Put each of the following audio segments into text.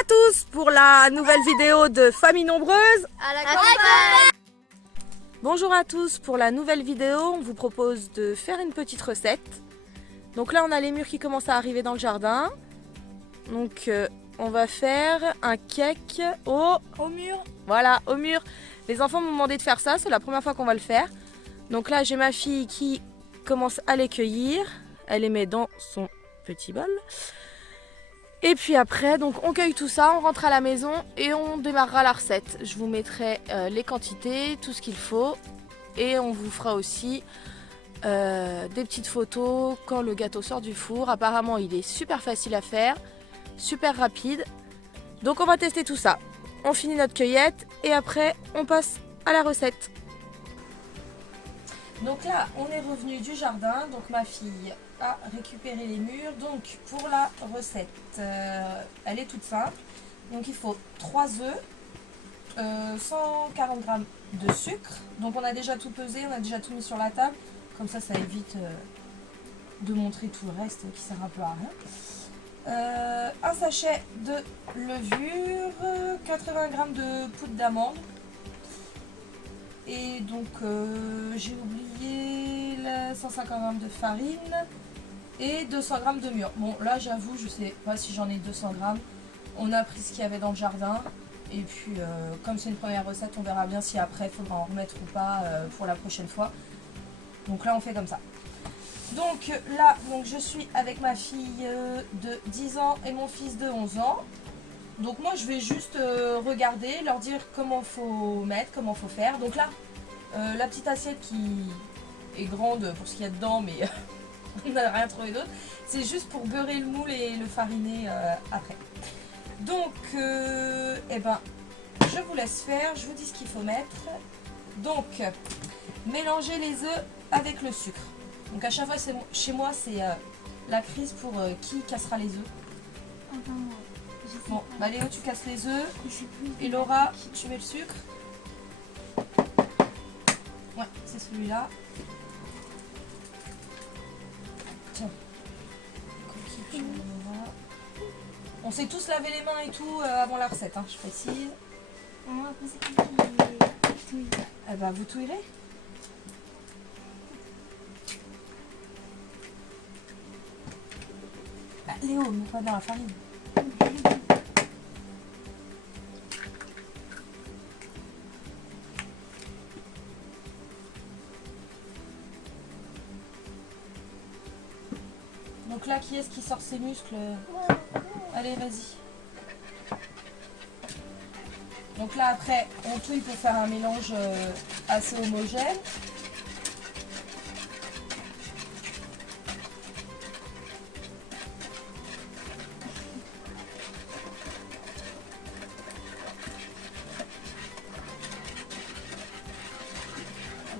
à tous pour la nouvelle vidéo de Famille Nombreuse À la campagne. Bonjour à tous pour la nouvelle vidéo, on vous propose de faire une petite recette. Donc là on a les mûres qui commencent à arriver dans le jardin. Donc on va faire un cake au mûr. Voilà, au mûr. Les enfants m'ont demandé de faire ça, c'est la première fois qu'on va le faire. Donc là j'ai ma fille qui commence à les cueillir. Elle les met dans son petit bol. Et puis après, donc on cueille tout ça, on rentre à la maison et on démarrera la recette. Je vous mettrai les quantités, tout ce qu'il faut. Et on vous fera aussi des petites photos quand le gâteau sort du four. Apparemment, il est super facile à faire, super rapide. Donc on va tester tout ça. On finit notre cueillette et après, on passe à la recette. Donc là, on est revenu du jardin. Donc ma fille a récupéré les mûres. Donc pour la recette, elle est toute simple. Donc il faut 3 œufs, 140 g de sucre. Donc on a déjà tout pesé, on a déjà tout mis sur la table. Comme ça évite de montrer tout le reste qui sert un peu à rien. Un sachet de levure, 80 g de poudre d'amande. Et donc j'ai oublié 150 g de farine et 200 g de mûre. Bon là j'avoue je sais pas si j'en ai 200 g. On a pris ce qu'il y avait dans le jardin. Et puis comme c'est une première recette on verra bien si après il faudra en remettre ou pas pour la prochaine fois. Donc là on fait comme ça. Donc là je suis avec ma fille de 10 ans et mon fils de 11 ans. Donc moi je vais juste regarder, leur dire comment faut mettre, comment faut faire. Donc là, la petite assiette qui est grande pour ce qu'il y a dedans, mais on n'a rien trouvé d'autre. C'est juste pour beurrer le moule et le fariner après. Donc, eh ben, je vous laisse faire, je vous dis ce qu'il faut mettre. Donc, mélanger les œufs avec le sucre. Donc à chaque fois, chez moi, c'est la crise pour qui cassera les œufs. Bon, bah Léo tu casses les œufs et Laura tu mets le sucre. Ouais, c'est celui-là. Tiens. On s'est tous lavé les mains et tout avant la recette, hein, je précise. Eh bah vous touillerez. Bah, Léo, mets pas dans la farine. Donc là, qui est-ce qui sort ses muscles? Allez, vas-y. Donc là, après, on touille pour faire un mélange assez homogène.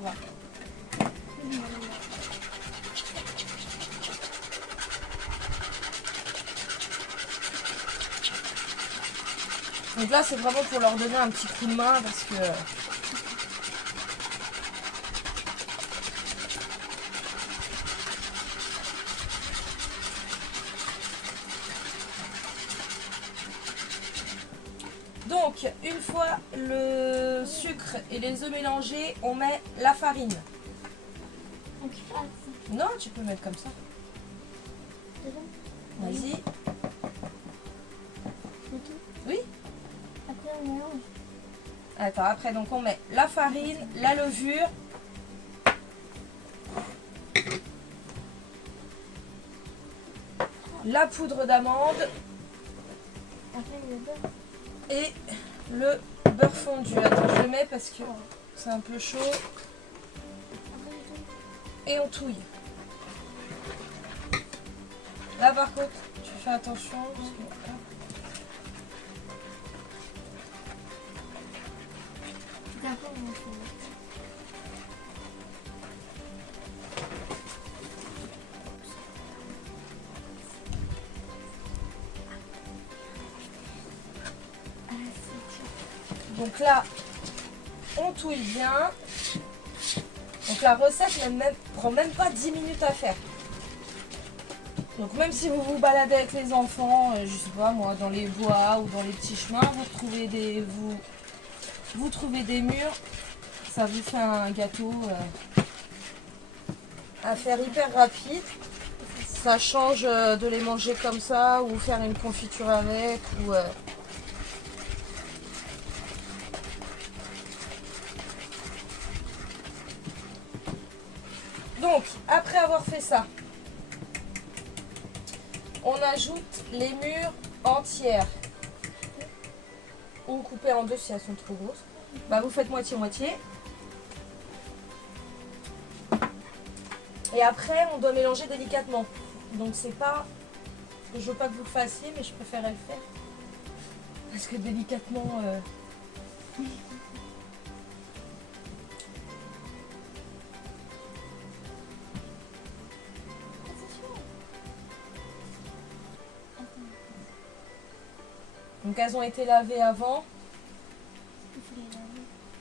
Voilà. Donc là c'est vraiment pour leur donner un petit coup de main parce que donc une fois le sucre et les œufs mélangés, on met la farine. Non, tu peux mettre comme ça. Vas-y. Oui. Après on mélange. Attends, après donc on met la farine, la levure, la poudre d'amande et le beurre fondu. Attends, je le mets parce que c'est un peu chaud. Et on touille. Là par contre, tu fais attention parce que... D'accord, donc là, on touille bien. Donc la recette prend même pas 10 minutes à faire. Donc même si vous vous baladez avec les enfants, je sais pas moi, dans les bois ou dans les petits chemins, vous trouvez des mûres, ça vous fait un gâteau à faire hyper rapide. Ça change de les manger comme ça ou faire une confiture avec ou Donc après avoir fait ça, on ajoute les mûres entières ou coupées en deux si elles sont trop grosses. Bah vous faites moitié-moitié. Et après on doit mélanger délicatement. Donc c'est pas... Je veux pas que vous le fassiez mais je préférais le faire. Parce que délicatement... Donc elles ont été lavées avant.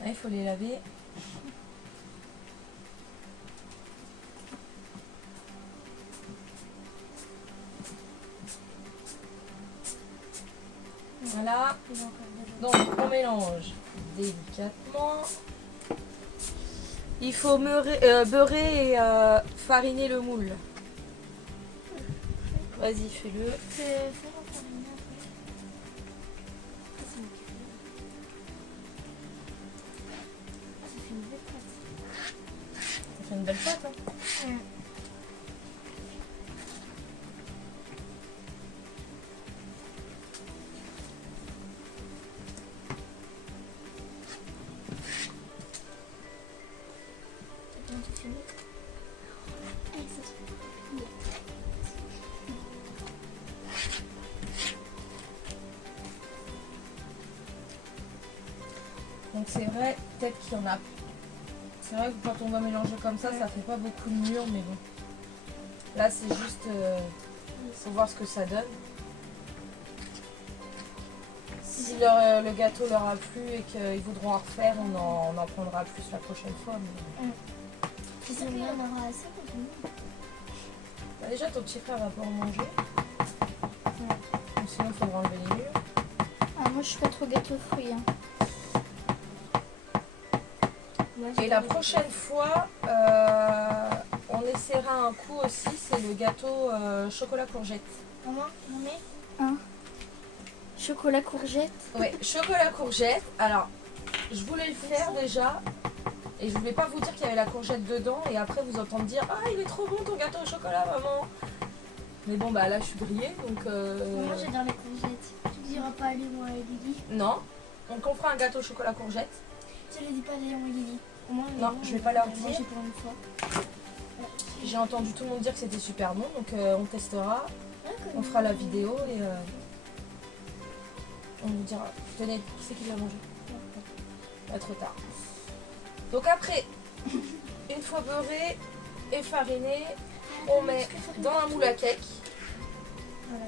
Ah, il faut les laver. Voilà. Donc on mélange délicatement. Il faut beurrer et fariner le moule. Vas-y, fais-le. Ça fait une belle pâte, hein. Donc c'est vrai, peut-être qu'il y en a. C'est vrai que quand on va mélanger comme ça fait pas beaucoup de mûres, mais bon. Là c'est juste faut voir ce que ça donne. Si le gâteau leur a plu et qu'ils voudront en refaire, on en prendra plus la prochaine fois. Mais... Si ça vient, on aura assez pour tout le monde. Bah, déjà ton petit frère va pas en manger. Ou sinon il faudra enlever les mûres. Ah, moi je suis pas trop gâteau fruits. Hein. Et la prochaine fois, on essaiera un coup aussi, c'est le gâteau chocolat courgette. Maman, on met un chocolat courgette. Ouais, chocolat courgette. Alors, je voulais le faire déjà. Et je voulais pas vous dire qu'il y avait la courgette dedans. Et après, vous entendre dire « Ah, il est trop bon ton gâteau au chocolat, maman !» Mais bon, bah là, je suis grillée, donc... Moi, j'adore les courgettes. Tu diras pas à Léon et Lily. Non. Donc, on fera un gâteau au chocolat courgette. Tu ne dis pas à Léon et Lily. Au moins, Non, Léon, je vais pas leur moi, dire. j'ai pour une fois. J'ai entendu tout le monde dire que c'était super bon, donc on testera. On fera la vidéo et on vous dira. Tenez, qui c'est qui l'a mangé? Pas trop tard. Donc après, une fois beurré et fariné, on met dans un moule à cake. Voilà.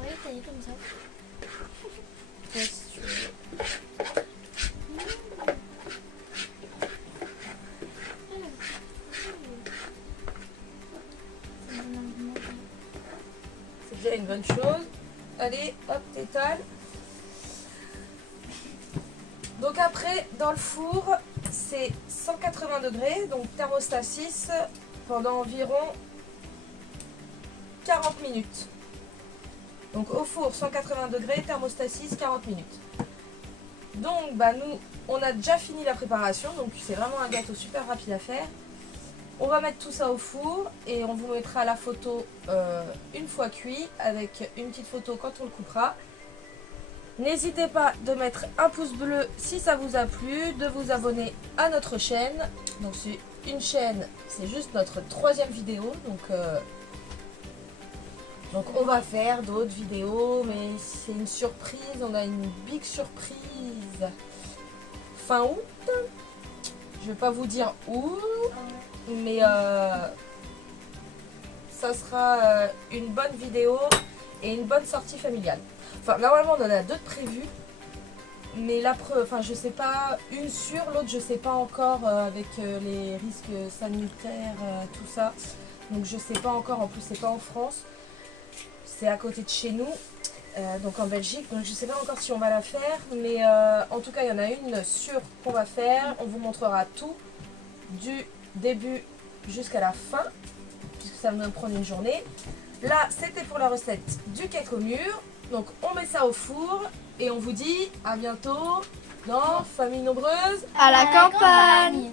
Ouais, taillé comme ça. Ouais, si tu veux. C'est déjà une bonne chose. Allez, hop, t'étales. Donc après, dans le four, c'est 180 degrés, donc thermostat 6, pendant environ 40 minutes. Donc au four, 180 degrés, thermostat 6, 40 minutes. Donc bah nous, on a déjà fini la préparation, donc c'est vraiment un gâteau super rapide à faire. On va mettre tout ça au four et on vous mettra la photo une fois cuit, avec une petite photo quand on le coupera. N'hésitez pas de mettre un pouce bleu si ça vous a plu, de vous abonner à notre chaîne. Donc c'est une chaîne, c'est juste notre 3e vidéo. Donc on va faire d'autres vidéos, mais c'est une surprise. On a une big surprise fin août. Je vais pas vous dire où, mais ça sera une bonne vidéo et une bonne sortie familiale. Enfin, normalement, on en a d'autres prévues. Mais la preuve, enfin je sais pas, une sûre, l'autre je sais pas encore avec les risques sanitaires, tout ça. Donc je sais pas encore, en plus c'est pas en France, c'est à côté de chez nous, donc en Belgique. Donc je sais pas encore si on va la faire, mais en tout cas il y en a une sûre qu'on va faire. On vous montrera tout, du début jusqu'à la fin, puisque ça va nous prendre une journée. Là c'était pour la recette du cake au mur, donc on met ça au four. Et on vous dit à bientôt dans Famille Nombreuse À la campagne.